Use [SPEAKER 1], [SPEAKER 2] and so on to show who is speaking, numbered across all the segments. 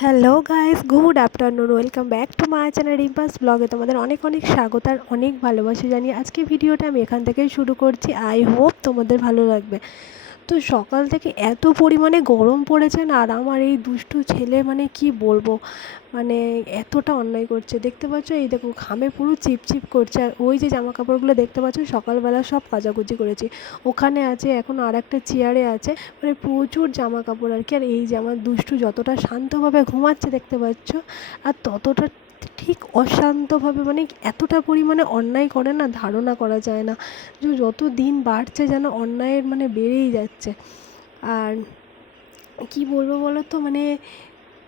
[SPEAKER 1] Hello guys good afternoon welcome back to my channel Rimpa's ব্লগে তোমাদের অনেক অনেক স্বাগত আর অনেক ভালোবাসা জানিয়ে আজকে ভিডিওটা আমি এখান থেকেই শুরু করছি। আই হোপ তোমাদের ভালো লাগবে। তো সকাল থেকে এত পরিমাণে গরম পড়েছে না? আর আমার এই দুষ্টু ছেলে মানে কি বলব? মানে এতটা অন্যায় করছে। দেখতে পাচ্ছ? এই দেখো, ঘামে পুরো চিপচিপ করছে। আর ওই যে জামা কাপড়গুলো দেখতে পাচ্ছ? সকালবেলা সব কাচাকুচি করেছি। ওখানে আছে, এখন আর একটা চেয়ারে আছে। মানে প্রচুর জামা কাপড় আর কি। আর এই যে আমার দুষ্টু যতটা শান্তভাবে ঘুমাচ্ছে দেখতে পাচ্ছ? আর ততটা ঠিক অশান্তভাবে মানে এতটা পরিমাণে অন্যায় করে না, ধারণা করা যায় না যে যত দিন বাড়ছে যেন অন্যায়ের মানে বেড়েই যাচ্ছে। আর কি বলব বলো তো মানে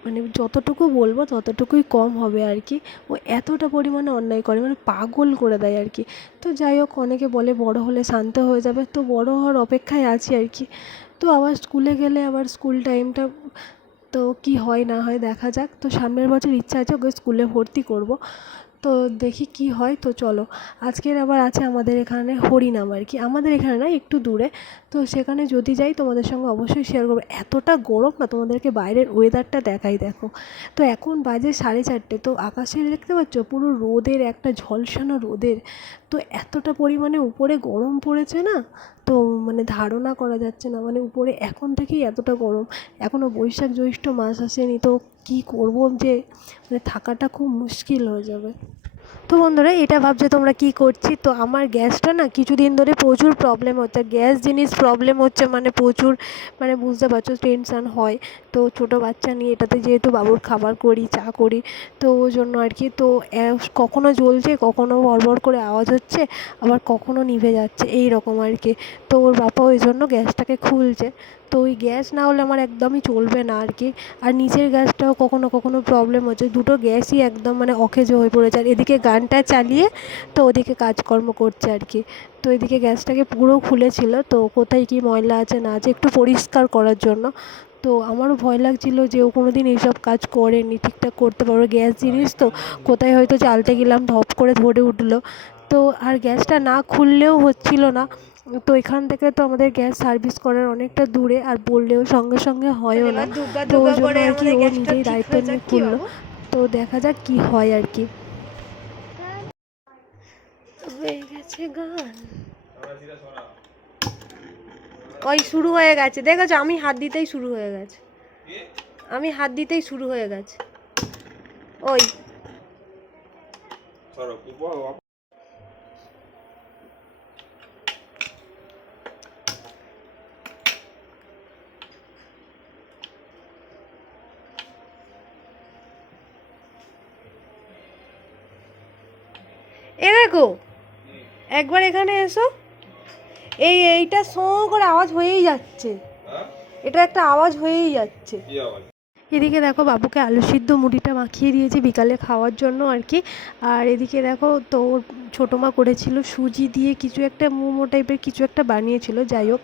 [SPEAKER 1] মানে যতটুকু বলব ততটুকুই কম হবে আর কি। ও এতটা পরিমাণে অন্যায় করে মানে পাগল করে দেয় আর কি। তো যাই হোক, অনেকে বলে বড় হলে শান্ত হয়ে যাবে। তো বড় হওয়ার অপেক্ষায় আছি আর কি। তো আবার স্কুলে গেলে আবার স্কুল টাইমটা তো কি হয় না হয় দেখা যাক। তো সামনের বছর ইচ্ছা আছে ওকে স্কুলে ভর্তি করব। তো দেখি কি হয়, তো চলো। আজকের আবার আছে আমাদের এখানে হরিনাম আর কি। আমাদের এখানে না একটু দূরে, তো সেখানে যদি যাই তোমাদের সঙ্গে অবশ্যই শেয়ার করব। এতটা গরম না তোমাদেরকে বাইরের ওয়েদারটা দেখাই, দেখো। তো এখন বাজে সাড়ে চারটে, তো আকাশে দেখতে পাচ্ছ পুরো রোদের একটা ঝলসানো রোদের। তো এতটা পরিমাণে উপরে গরম পড়েছে না, তো মানে ধারণা করা যাচ্ছে না। মানে উপরে এখন থেকেই এতটা গরম। এখনও বৈশাখ জ্যৈষ্ঠ মাস আসেনি, তো কী করব যে মানে থাকাটা খুব মুশকিল হয়ে যাবে। তো বন্ধুরা, এটা ভাবছ তোমরা কি করছি? তো আমার গ্যাসটা না কিছুদিন ধরে প্রচুর প্রবলেম হচ্ছে। গ্যাস জিনিস প্রবলেম হচ্ছে মানে প্রচুর মানে বুঝতে পারছ টেনশান হয়। তো ছোটো বাচ্চা নিয়ে এটাতে যেহেতু বাবুর খাবার করি, চা করি, তো ওই জন্য আর কি, তো কখনো জ্বলছে, কখনো ভরভর করে আওয়াজ হচ্ছে, আবার কখনো নিভে যাচ্ছে এই রকম আর কি। তো ওর বাবা ওই জন্য গ্যাসটাকে খুলছে। তো ওই গ্যাস না হলে আমার একদমই চলবে না আর কি। আর নিচের গ্যাসটাও কখনো কখনো প্রবলেম হচ্ছে। দুটো গ্যাসই একদম মানে অকেজো হয়ে পড়েছে। আর এদিকে গানটা চালিয়ে তো ওদিকে কাজকর্ম করছে আর কি। তো এদিকে গ্যাসটাকে পুরো খুলেছিল। তো কোথায় কী ময়লা আছে না আছে একটু পরিষ্কার করার জন্য। তো আমারও ভয় লাগছিল যে ও কোনো দিন এইসব কাজ করেনি, ঠিকঠাক করতে পারবে। গ্যাস জিনিস তো কোথায় হয়তো চালতে গেলাম, ধপ করে ধরে উঠল। তো আর গ্যাসটা না খুললেও হচ্ছিল না। তো এখান থেকে তো আমাদের গ্যাস সার্ভিস করার অনেকটা দূরে আর বললেও সঙ্গে সঙ্গে হয়ও না। তো ওই জন্য আর কি ও নিজেই দায়িত্ব নিয়ে খুললো তো দেখা যাক কি হয় আর কি। হয়ে গেছে গান। ওই শুরু হয়ে গেছে। দেখেছ আমি হাত দিতেই শুরু হয়ে গেছে। আমি হাত দিতেই শুরু হয়ে গেছে। ওই। এ দেখো একবার এখানে এসো। এই এইটা সো করে আওয়াজ হয়েই যাচ্ছে। এটা একটা আওয়াজ হয়েই যাচ্ছে। এদিকে দেখো বাবুকে আলু সিদ্ধ মুড়িটা মাখিয়ে দিয়েছি বিকালে খাওয়ার জন্য আর কি। আর এদিকে দেখো তো ওর ছোটো মা করেছিল সুজি দিয়ে কিছু একটা মোমো টাইপের কিছু একটা বানিয়েছিল, যাই হোক।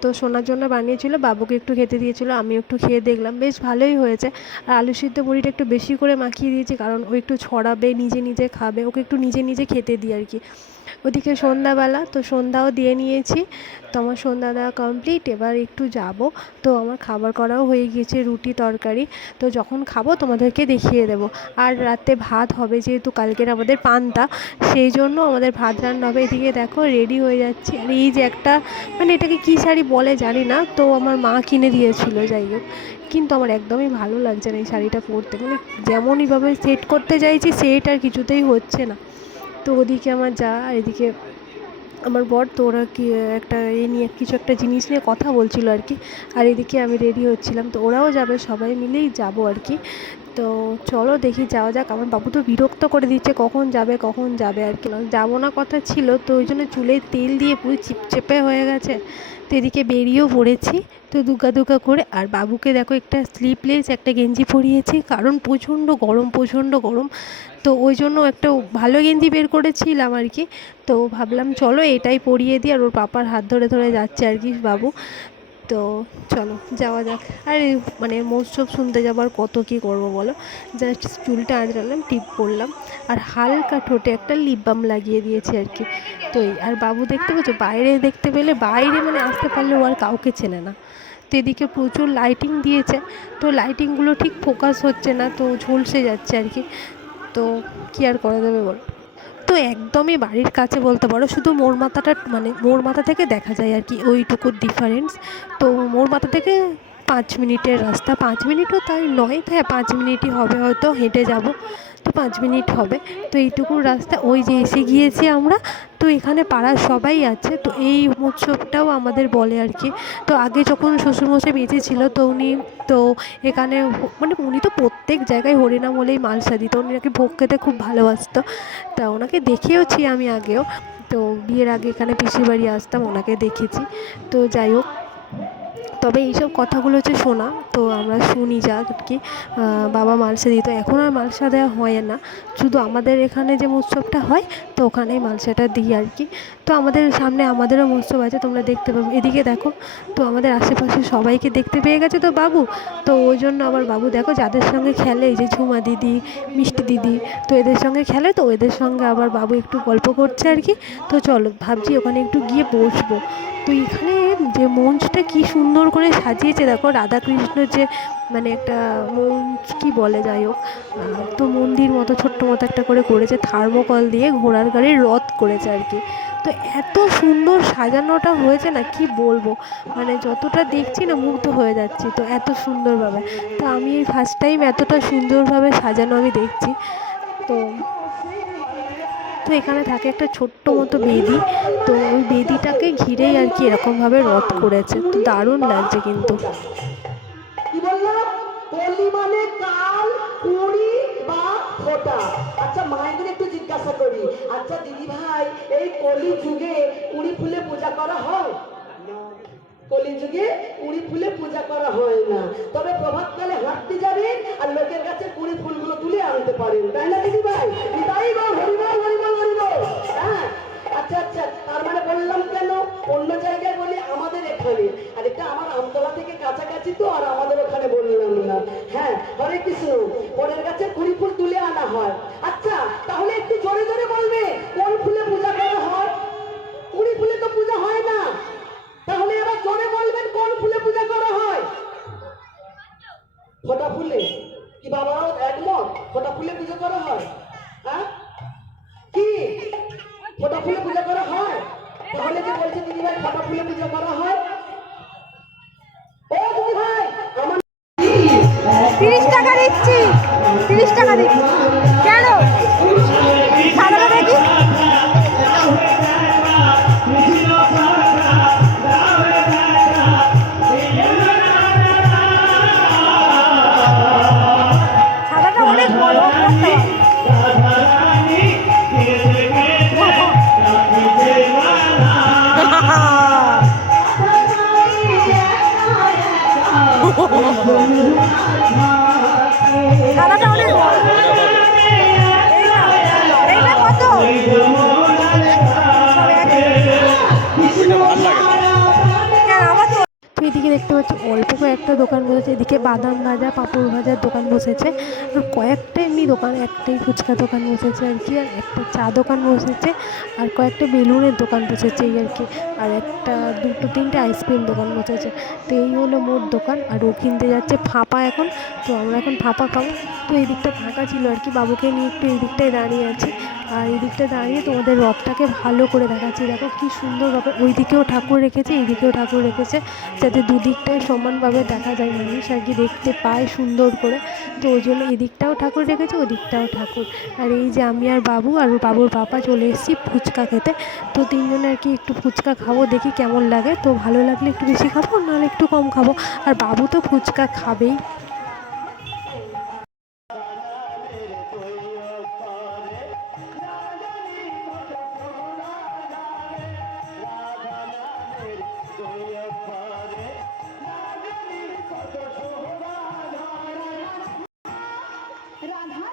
[SPEAKER 1] তো সোনার জন্য বানিয়েছিল, বাবুকে একটু খেতে দিয়েছিল আমি একটু খেয়ে দেখলাম, বেশ ভালোই হয়েছে। আর আলু সিদ্ধ বড়িটা একটু বেশি করে মাখিয়ে দিয়েছি, কারণ ও একটু ছড়াবে, নিজে নিজে খাবে, ওকে একটু নিজে নিজে খেতে দিই আর কি। ওদিকে সন্ধ্যাবেলা, তো সন্ধ্যাও দিয়ে নিয়েছি। তো আমার সন্ধ্যা দেওয়া কমপ্লিট এবার একটু যাব। তো আমার খাবার করাও হয়ে গিয়েছে, রুটি, তরকারি। তো যখন খাব তোমাদেরকে দেখিয়ে দেব। আর রাতে ভাত হবে যেহেতু কালকের আমাদের পান্তা, সেই জন্য আমাদের ভাত রান্না হবে। এদিকে দেখো রেডি হয়ে যাচ্ছে। আর এই যে একটা মানে এটাকে কী শাড়ি বলে জানি না, তো আমার মা কিনে দিয়েছিল, যাই হোক। কিন্তু আমার একদমই ভালো লাগছে না এই শাড়িটা পরতে। মানে যেমনইভাবে সেট করতে চাইছি সেট আর কিছুতেই হচ্ছে না। তো ওদিকে আমার যা, আর এদিকে আমার বর তো ওরা কি একটা এ নিয়ে কিছু একটা জিনিস নিয়ে কথা বলছিল আর কি। আর এদিকে আমি রেডি হচ্ছিলাম, তো ওরাও যাবে, সবাই মিলেই যাব আর কি। তো চলো দেখি, যাওয়া যাক। আমার বাবু তো বিরক্ত করে দিচ্ছে, কখন যাবে কখন যাবে আর কি। যাব না কথা ছিল, তো ওই জন্য চুলে তেল দিয়ে পুরো চিপচেপে হয়ে গেছে। তো এদিকে বেরিয়েও পড়েছি। তো দুগা দুগা করে, আর বাবুকে দেখো একটা স্লিপলেস একটা গেঞ্জি পরিয়েছি, কারণ প্রচণ্ড গরম প্রচণ্ড গরম। তো ওই জন্য একটা ভালো গেঞ্জি বের করেছিলাম আর কি। তো ভাবলাম, চলো এটাই পরিয়ে দিই, আর ওর পাপার হাত ধরে ধরে যাচ্ছে আর কি বাবু। তো চলো, যাওয়া যাক। আর মানে মহোৎসব শুনতে যাবার কত কী করব বলো? জাস্ট চুলটা আঁচড়ালাম, টিপ করলাম আর হালকা ঠোঁটে একটা লিপ বাম লাগিয়ে দিয়েছি আর কি। তো আর বাবু দেখতে পাচ্ছ, বাইরে দেখতে পেলে বাইরে মানে আসতে পারলেও আর কাউকে চেনে না। তো এদিকে প্রচুর লাইটিং দিয়েছে। তো লাইটিংগুলো ঠিক ফোকাস হচ্ছে না, তো ঝলসে যাচ্ছে আর কি। তো কী আর করা যাবে বলো? তো একদমই বাড়ির কাছে বলতে পারো, শুধু মোর মাথাটা মানে মোর মাথা থেকে দেখা যায় আর কি ওইটুকুর ডিফারেন্স তো মোর মাথা থেকে পাঁচ মিনিটের রাস্তা, পাঁচ মিনিটও তাই নয় তাই পাঁচ মিনিটই হবে হয়তো, হেঁটে যাব। তো পাঁচ মিনিট হবে। তো এইটুকু রাস্তা, ওই যে এসে গিয়েছি আমরা। তো এখানে পাড়ার সবাই আছে। তো এই উৎসবটাও আমাদের বলে আর কি। তো আগে যখন শ্বশুরমশাই বেঁচে ছিল, তো উনি, তো এখানে মানে উনি তো প্রত্যেক জায়গায় হরিনাম হলেই মালসা দিত উনি নাকি ভোগ খেতে খুব ভালোবাসতো। তা ওনাকে দেখেওছি আমি আগেও। তো বিয়ের আগে এখানে পিসির বাড়ি আসতাম, ওনাকে দেখেছি। তো যাই হোক তবে এইসব কথাগুলো হচ্ছে শোনা। তো আমরা শুনি যা কি। বাবা মালসা দিত এখন আর মালসা দেওয়া হয় না। শুধু আমাদের এখানে যে উৎসবটা হয়, তো ওখানেই মালসাটা দিই আর কি। তো আমাদের সামনে আমাদেরও মহোৎসব আছে, তোমরা দেখতে পাবে। এদিকে দেখো, তো আমাদের আশেপাশে সবাইকে দেখতে পেয়ে গেছে তো বাবু? তো ওই জন্য আবার বাবু, দেখো যাদের সঙ্গে খেলে, এই যে ঝুমা দিদি, মিষ্টি দিদি, তো এদের সঙ্গে খেলে তো? এদের সঙ্গে আবার বাবু একটু গল্প করছে আর কি। তো চলো, ভাবছি ওখানে একটু গিয়ে বসবো। তো এখানে যে মঞ্চটা কি সুন্দর করে সাজিয়েছে, দেখো, রাধাকৃষ্ণ যে মানে একটা কি বলে যাই হোক তো মন্দির মতো, ছোট্ট মতো একটা করে করেছে, থার্মোকল দিয়ে ঘোড়ার গাড়ির রথ করেছে আর কি। তো এত সুন্দর সাজানোটা হয়েছে না, কি বলব? মানে যতটা দেখছি না, মুগ্ধ হয়ে যাচ্ছি, তো এত সুন্দরভাবে। তো আমি ফার্স্ট টাইম এতটা সুন্দরভাবে সাজানো আমি দেখছি। তো তো এখানে থাকে একটা ছোট্ট মতো বেদি। তো ওই বেদিটাকে ঘিরেই আর কি এরকমভাবে রথ করেছে। তো দারুণ লাগছে কিন্তু।
[SPEAKER 2] মানে কুড়ি আচ্ছা আচ্ছা ফুলে পূজা করা হয়? কলি যুগে কুড়ি ফুলে পূজা করা হয় না। তবে প্রভাতকালে হাঁটতে যাবেন আর লোকের কাছে কুড়ি ফুলগুলো তুলে আনতে পারেন। তাই না দিদি ভাই হরিবল হরিবল। হ্যাঁ আচ্ছা আচ্ছা তার মানে বললাম কেন? অন্য জায়গায় বলি আমাদের এখানে। আর এটা আমার আমতলা থেকে কাছাকাছি তো, আর আমাদের ওখানে বললাম না। হ্যাঁ হরে কৃষ্ণ। পরের কাছে কুড়ি ফুল তুলে আনা হয়। ফোটা ফুলে পূজা করা হয়। তাহলে যে বলছে দিদিভাই ভাই ফোটা ফুলে পূজা করা হয়?
[SPEAKER 1] দেখতে পাচ্ছি, অল্প কয়েকটা দোকান বসেছে। এদিকে বাদাম ভাজা, পাঁপড় ভাজার দোকান বসেছে। আর কয়েকটা এমনি দোকান, একটাই ফুচকা দোকান বসেছে আর কি, আর একটা চা দোকান বসেছে, আর কয়েকটা বেলুনের দোকান বসেছে এই আর কি, আর একটা দুটো, তিনটে আইসক্রিম দোকান বসেছে। তো এই হলো মোট দোকান, আর ও কিনতে যাচ্ছে ফাঁপা এখন। তো আমরা এখন ফাঁপা খাব। তো এই দিকটা ফাঁকা ছিল আর কি, বাবুকে নিয়ে একটু এই দিকটায় দাঁড়িয়ে আছি। আর এই দিকটা দাঁড়িয়ে তোমাদের রথটাকে ভালো করে দেখাচ্ছি। দেখো কি সুন্দর রথ ওই দিকেও ঠাকুর রেখেছে এই দিকেও ঠাকুর রেখেছে, যাতে দুদিকটায় সমানভাবে দেখা যায় মানুষ আর কি দেখতে পায় সুন্দর করে। তো ওই জন্য এদিকটাও ঠাকুর রেখেছে, ওদিকটাও ঠাকুর। আর এই যে আমি আর বাবু আর বাবুর পাপা চলে এসেছি ফুচকা খেতে। তো তিনজনে আর কি একটু ফুচকা খাব, দেখি কেমন লাগে। তো ভালো লাগলে একটু বেশি খাব নাহলে একটু কম খাব। আর বাবু তো ফুচকা খাবেই।
[SPEAKER 3] রাধা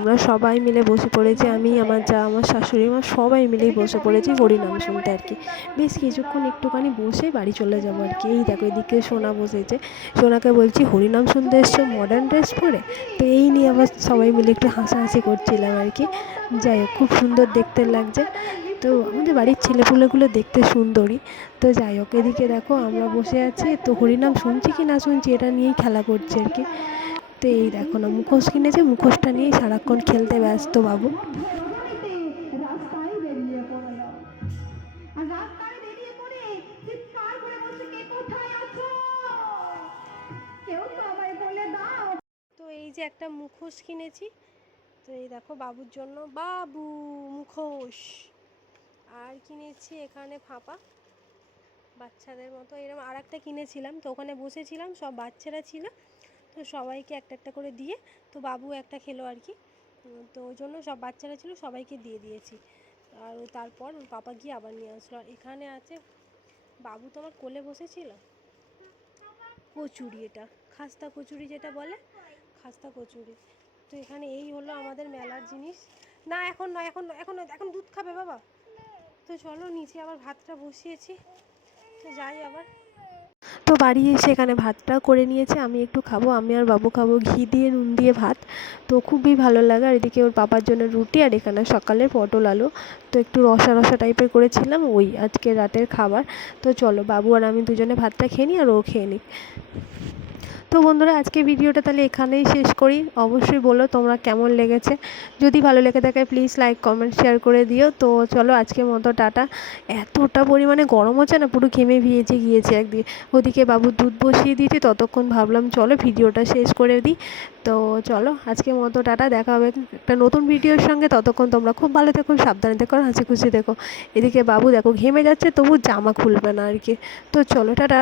[SPEAKER 1] আমরা সবাই মিলে বসে পড়েছি, আমি, আমার যা, আমার শাশুড়ি মা সবাই মিলেই বসে পড়েছি হরিনাম শুনতে আর কি। বেশ কিছুক্ষণ একটুখানি বসে বাড়ি চলে যাব আর কি। এই দেখো, এদিকে সোনা বসেছে। সোনাকে বলছি হরিনাম শুনতে এসছো? মডার্ন ড্রেস পরে? তো এই নিয়ে আবার সবাই মিলে একটু হাসাহাসি করছিলাম আর কি। যাই হোক, খুব সুন্দর দেখতে লাগছে। তো আমাদের বাড়ির ছেলেপুলেগুলো দেখতে সুন্দরই তো যাই হোক, এদিকে দেখো, আমরা বসে আছি। তো হরিনাম শুনছি কি না শুনছি, এটা নিয়েই খেলা করছে আর কি। তো এই দেখো না মুখোশ কিনেছে মুখোশটা নিয়েই সারাক্ষণ খেলতে ব্যস্ত বাবু।
[SPEAKER 3] তো
[SPEAKER 1] এই যে একটা মুখোশ কিনেছি তো এই দেখো বাবুর জন্য। বাবু মুখোশ। আর কিনেছি এখানে ফাঁপা। বাচ্চাদের মতো এরকম আর একটা কিনেছিলাম তো ওখানে বসেছিলাম সব বাচ্চারা ছিল। তো সবাইকে একটা একটা করে দিয়ে তো বাবু একটা খেলো আর কি। তো ওই জন্য সব বাচ্চারা ছিল, সবাইকে দিয়ে দিয়েছি। আর তারপর পাপা গিয়ে আবার নিয়ে আসলো। আর এখানে আছে, বাবু তো আমার কোলে বসেছিল? কচুরি এটা, খাস্তা কচুরি যেটা বলে, খাস্তা কচুরি। তো এখানে এই হলো আমাদের মেলার জিনিস। না, এখন নয়, এখন এখন এখন দুধ খাবে বাবা। তো চলো নিচে আবার ভাতটা বসিয়েছি। তো যাই আবার। তো বাড়ি এসে এখানে ভাতটা করে নিয়েছে, আমি একটু খাব, আমি আর বাবু খাব ঘি দিয়ে, নুন দিয়ে ভাত। তো খুবই ভালো লাগে, আর এদিকে ওর বাবার জন্য রুটি, আর এখানে সকালে পটল আলু। তো একটু রসা রসা টাইপের করেছিলাম, ওই আজকে রাতের খাবার। তো চলো, বাবু আর আমি দুজনে ভাতটা খেয়ে নিই, আর ও খেয়ে নিক। তো বন্ধুরা, আজকে ভিডিওটা তাহলে এখানেই শেষ করি। অবশ্যই বলো তোমরা কেমন লেগেছে। যদি ভালো লেগে থাকে প্লিজ লাইক কমেন্ট শেয়ার করে দিও। তো চলো আজকের মতো টাটা। এতটা পরিমাণে গরম হচ্ছে না, পুরো ঘেমে ভিজে গিয়েছে একদিন। ওদিকে বাবু দুধ বসিয়ে দিয়েছি, ততক্ষণ ভাবলাম চলো ভিডিওটা শেষ করে দিই। তো চলো আজকের মতো টাটা, দেখা হবে একটা নতুন ভিডিওর সঙ্গে। ততক্ষণ তোমরা খুব ভালো থেকো, সাবধানে দেখো হাসি খুশি দেখো এদিকে বাবু দেখো ঘেমে যাচ্ছে, তবু জামা খুলবে না আর কি। তো চলো টাটা।